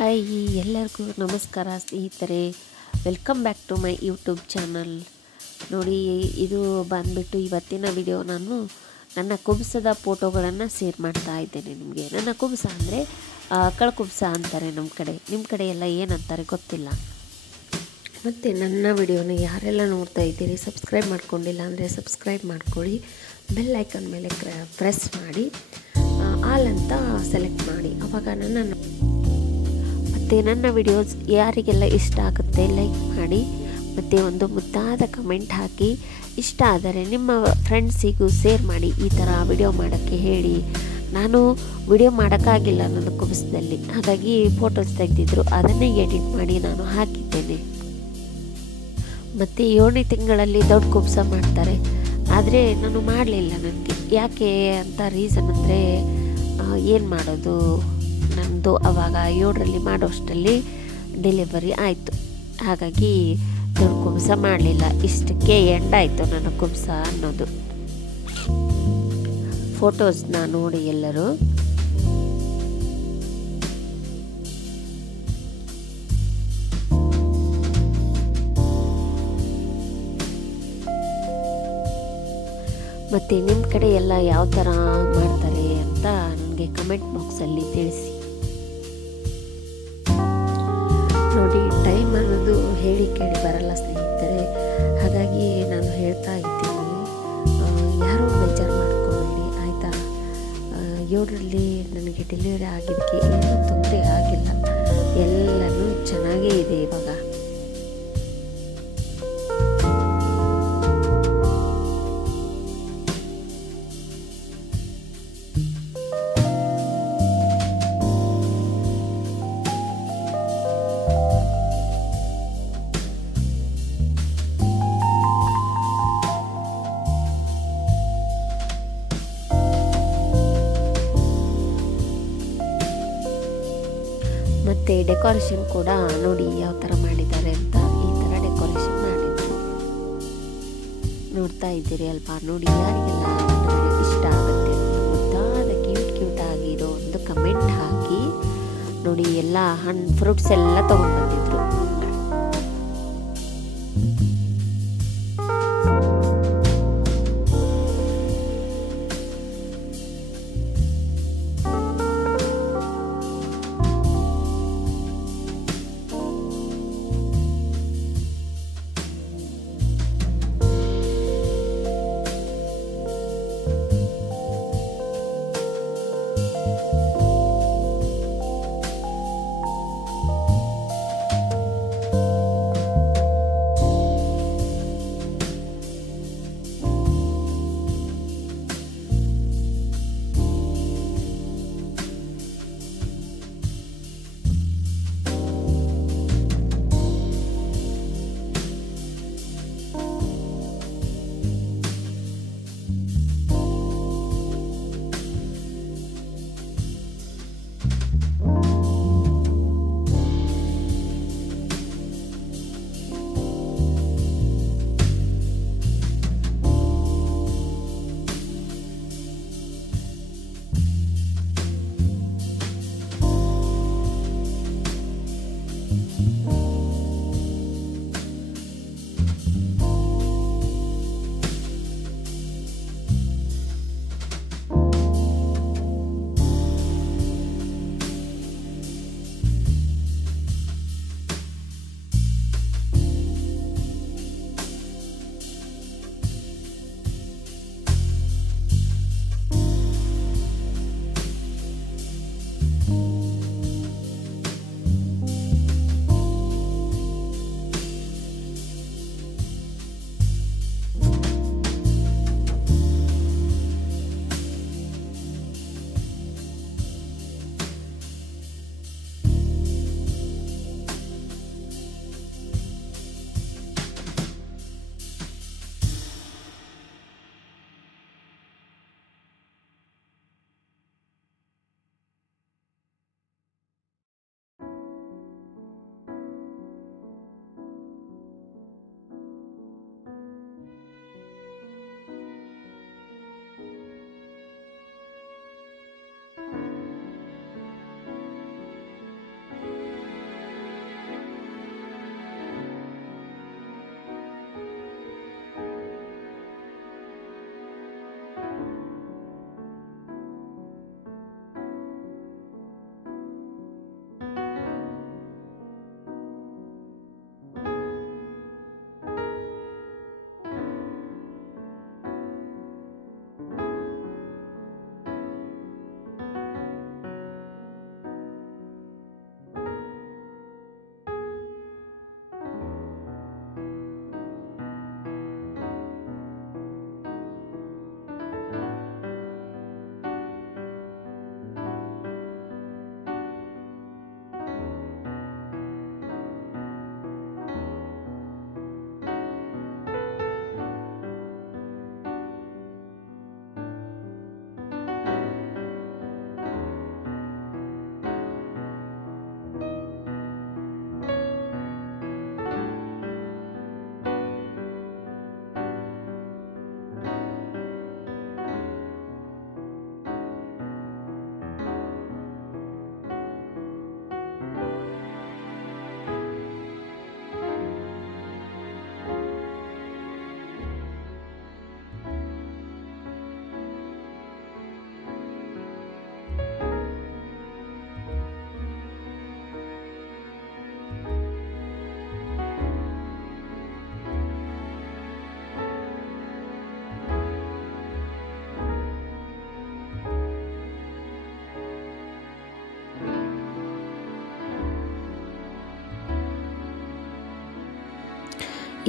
Hi ಎಲ್ಲರಿಗೂ ನಮಸ್ಕಾರ ಸ್ನೇಹಿತರೆ, welcome back to my YouTube channel. ನೋಡಿ, ಇದು ಬಂದುಬಿಟ್ಟು ಇವತ್ತಿನ ವಿಡಿಯೋ. ನಾನು ನನ್ನ ಕುಬುಸದ ಫೋಟೋಗಳನ್ನು ಶೇರ್ ಮಾಡ್ತಾ ಇದ್ದೇನೆ ನಿಮಗೆ. ನನ್ನ ಕುಬುಸ ಅಂದರೆ ಕಳ್ಕುಬುಸ ಅಂತಾರೆ ನಮ್ಮ ಕಡೆ. ನಿಮ್ಮ ಕಡೆ ಎಲ್ಲ ಏನಂತಾರೆ ಗೊತ್ತಿಲ್ಲ. ಮತ್ತು ನನ್ನ ವಿಡಿಯೋನ ಯಾರೆಲ್ಲ ನೋಡ್ತಾ ಇದ್ದೀರಿ, ಸಬ್ಸ್ಕ್ರೈಬ್ ಮಾಡ್ಕೊಂಡಿಲ್ಲ ಅಂದರೆ ಸಬ್ಸ್ಕ್ರೈಬ್ ಮಾಡ್ಕೊಳ್ಳಿ. ಬೆಲ್ ಐಕನ್ ಮೇಲೆ ಪ್ರೆಸ್ ಮಾಡಿ ಆಲ್ ಅಂತ ಸೆಲೆಕ್ಟ್ ಮಾಡಿ. ಆವಾಗ ಮತ್ತು ನನ್ನ ವಿಡಿಯೋಸ್ ಯಾರಿಗೆಲ್ಲ ಇಷ್ಟ ಆಗುತ್ತೆ ಲೈಕ್ ಮಾಡಿ, ಮತ್ತು ಒಂದು ಮುದ್ದಾದ ಕಮೆಂಟ್ ಹಾಕಿ. ಇಷ್ಟ ಆದರೆ ನಿಮ್ಮ ಫ್ರೆಂಡ್ಸಿಗೂ ಶೇರ್ ಮಾಡಿ. ಈ ಥರ ವಿಡಿಯೋ ಮಾಡೋಕ್ಕೆ ಹೇಳಿ. ನಾನು ವಿಡಿಯೋ ಮಾಡೋಕ್ಕಾಗಿಲ್ಲ ನನ್ನ ಕುಬುಸದಲ್ಲಿ, ಹಾಗಾಗಿ ಫೋಟೋಸ್ ತೆಗೆದಿದ್ರು, ಅದನ್ನೇ ಎಡಿಟ್ ಮಾಡಿ ನಾನು ಹಾಕಿದ್ದೇನೆ. ಮತ್ತು 7ನೇ ತಿಂಗಳಲ್ಲಿ ದೊಡ್ಡ ಕುಬುಸ ಮಾಡ್ತಾರೆ, ಆದರೆ ನಾನು ಮಾಡಲಿಲ್ಲ. ನನಗೆ ಯಾಕೆ ಅಂತ ರೀಸನ್ ಅಂದರೆ, ಏನು ಮಾಡೋದು, ನನ್ನದು ಆವಾಗ 7ರಲ್ಲಿ ಮಾಡೋಷ್ಟರಲ್ಲಿ ಡೆಲಿವರಿ ಆಯಿತು. ಹಾಗಾಗಿ ದೊಡ್ಡ ಕುಬುಸ ಮಾಡಲಿಲ್ಲ. ಇಷ್ಟಕ್ಕೆ ಎಂಡಾಯಿತು ನನ್ನ ಕುಬುಸ ಅನ್ನೋದು. ಫೋಟೋಸ್ನ ನೋಡಿ ಎಲ್ಲರೂ. ಮತ್ತು ನಿಮ್ಮ ಕಡೆ ಎಲ್ಲ ಯಾವ ಥರ ಮಾಡ್ತಾರೆ ಅಂತ ನನಗೆ ಕಮೆಂಟ್ ಬಾಕ್ಸಲ್ಲಿ ತಿಳಿಸಿ. ನೋಡಿ, ಟೈಮ್ ಅನ್ನೋದು ಹೇಳಿ ಕೇಳಿ ಬರಲ್ಲ ಸ್ನೇಹಿತರೆ, ಹಾಗಾಗಿ ನಾನು ಹೇಳ್ತಾ ಇದ್ದೀನಿ. ಯಾರೂ ಬೇಜಾರು ಮಾಡ್ಕೋಬೇಡಿ ಆಯಿತಾ. 7ರಲ್ಲಿ ನನಗೆ ಡೆಲಿವರಿ ಆಗಿದ್ದಕ್ಕೆ ಏನೂ ತೊಂದರೆ ಆಗಿಲ್ಲ, ಎಲ್ಲನೂ ಚೆನ್ನಾಗೇ ಇದೆ ಇವಾಗ. ಮತ್ತು ಡೆಕೋರೇಷನ್ ಕೂಡ ನೋಡಿ ಯಾವ ಥರ ಮಾಡಿದ್ದಾರೆ ಅಂತ. ಈ ಥರ ಡೆಕೋರೇಷನ್ ಮಾಡಿದ್ರು, ನೋಡ್ತಾ ಇದ್ದೀರಿ ಅಲ್ವಾ. ನೋಡಿ, ಯಾರಿಗೆಲ್ಲ ಇಷ್ಟ ಆಗುತ್ತೆ ಮುದ್ದಾದ ಕ್ಯೂಟ್ ಆಗಿರೋ ಒಂದು ಕಮೆಂಟ್ ಹಾಕಿ. ನೋಡಿ, ಎಲ್ಲ ಹಣ್ಣು ಫ್ರೂಟ್ಸ್ ಎಲ್ಲ ತೊಗೊಂಡು ಬಂದಿದ್ರು.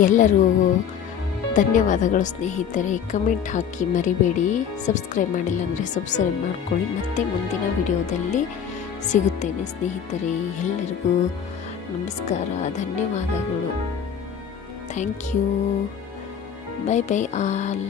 ಎಲ್ಲರೂ ಧನ್ಯವಾದಗಳು ಸ್ನೇಹಿತರೆ. ಕಮೆಂಟ್ ಹಾಕಿ ಮರಿಬೇಡಿ. ಸಬ್ಸ್ಕ್ರೈಬ್ ಮಾಡಿಲ್ಲ ಅಂದರೆ ಸಬ್ಸ್ಕ್ರೈಬ್ ಮಾಡ್ಕೊಳ್ಳಿ. ಮತ್ತೆ ಮುಂದಿನ ವಿಡಿಯೋದಲ್ಲಿ ಸಿಗುತ್ತೇನೆ ಸ್ನೇಹಿತರೆ. ಎಲ್ಲರಿಗೂ ನಮಸ್ಕಾರ, ಧನ್ಯವಾದಗಳು. Thank you. Bye bye all.